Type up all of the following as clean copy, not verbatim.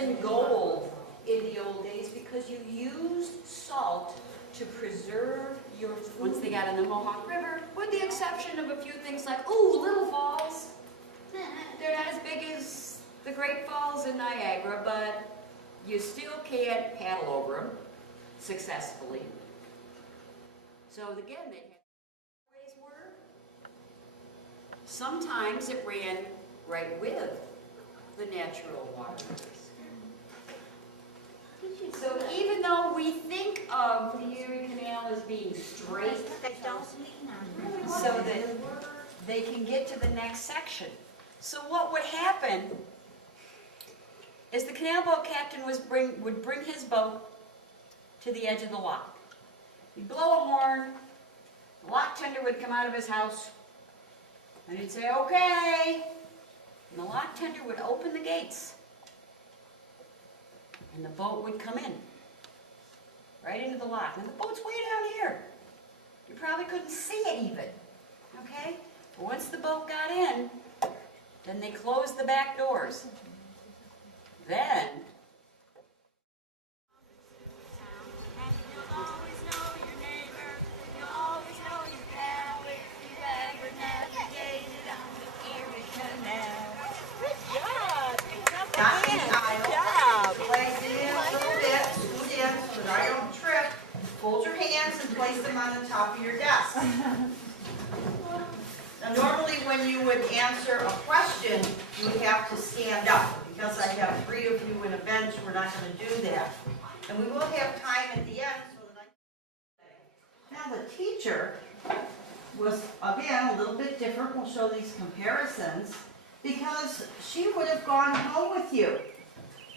than gold in the old days because you used salt to preserve your food. Once they got in the Mohawk River, with the exception of a few things like, ooh, little falls. They're not as big as the Great Falls in Niagara, but you still can't paddle over them successfully. So again, they had ways were. Sometimes it ran right with the natural waterways. So even though we think of the Erie Canal as being straight, so that they can get to the next section. So what would happen is the canal boat captain would bring his boat to the edge of the lock. He'd blow a horn, the lock tender would come out of his house, and he'd say, okay, and the lock tender would open the gates, and the boat would come in, right into the lock. And the boat's way down here. You probably couldn't see it even, okay? But once the boat got in, then they closed the back doors. Then, Hold your hands and place them on the top of your desk. Now normally when you would answer a question, you would have to stand up. Because I have 3 of you in a bench, we're not going to do that. And we will have time at the end. So that now the teacher was, again, a little bit different. We'll show these comparisons. Because she would have gone home with you.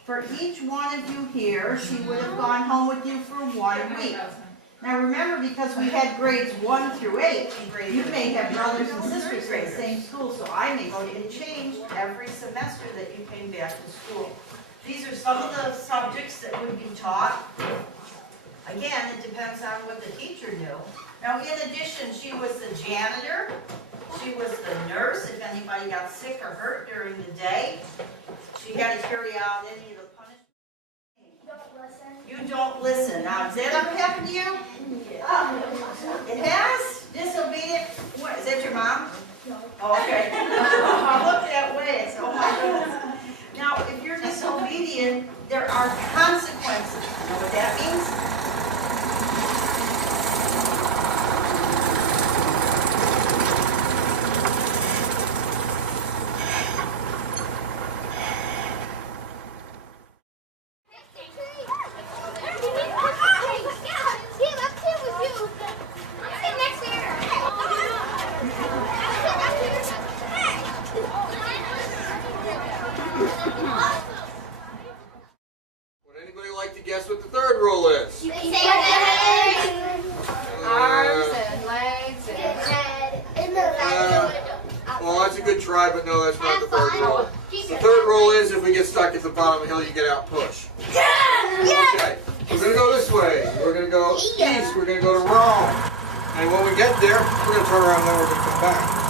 For each one of you here, she would have gone home with you for 1 week. Now remember, because we had grades 1 through 8, you may have brothers and sisters in the same school, so I may go to change every semester that you came back to school. These are some of the subjects that would be taught. Again, it depends on what the teacher knew. Now in addition, she was the janitor, she was the nurse if anybody got sick or hurt during the day. She had to carry out any of the punishment. You don't listen. Now, has that ever happened to you? It has? Disobedient? What, is that your mom? No. Oh, okay. You look that way. It's, oh my goodness. Now, if you're disobedient, there are consequences. You know what that means? Would anybody like to guess what the third rule is? You can say arms and legs and Well, that's a good try, but no, that's not the third rule. The third rule is if we get stuck at the bottom of the hill, you get out and push. Okay, we're going to go this way. We're going to go east. We're going to go to Rome. And when we get there, we're going to turn around and then we're going to come back.